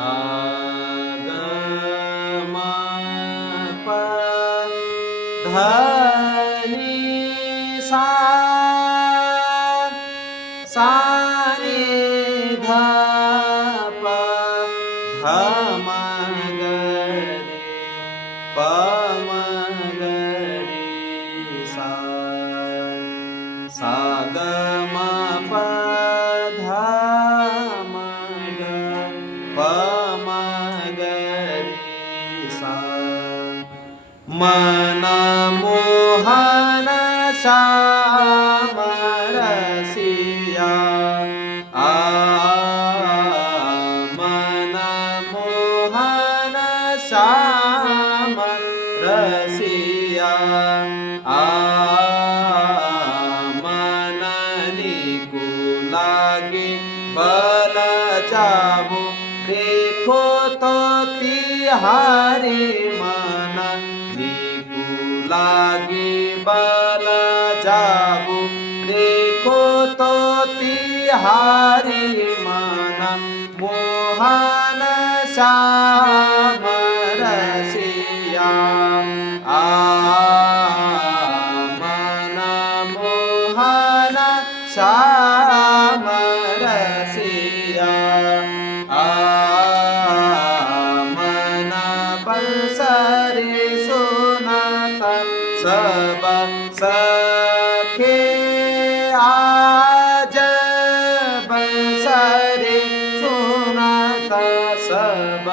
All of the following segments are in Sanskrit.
सा ग म प ध नि सा सा नि ध प ध म ग रे प म ग रे सा सा ग म प ध म ग प म ग रे सा मन मोहन श्याम रसिया मन मोहन श्याम रसिया मन निको लागे बल जाबो देखो तो तिहारे मन निको लागे बल जाबो देखो तो तिहारे मन मोहन श्याम रसिया मन मोहन श्याम रसिया मन बंसरी सुनत सब सखे आज बंसरी सुनत सब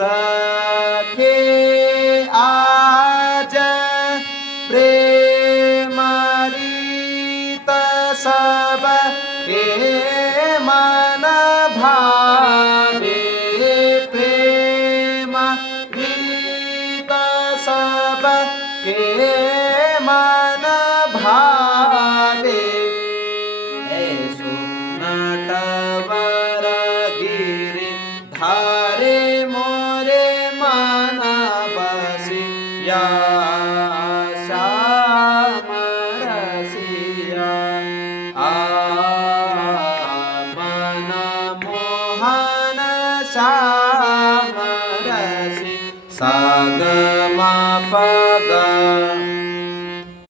सखे आज प्रेम रीत सब के मन भावे प्रेम रीत सब के मन भावे ऐसो नटवर गिरि धारे मोरे मन बसिया श्याम रसिया मन मोहन श्याम रसि सा ग म प ग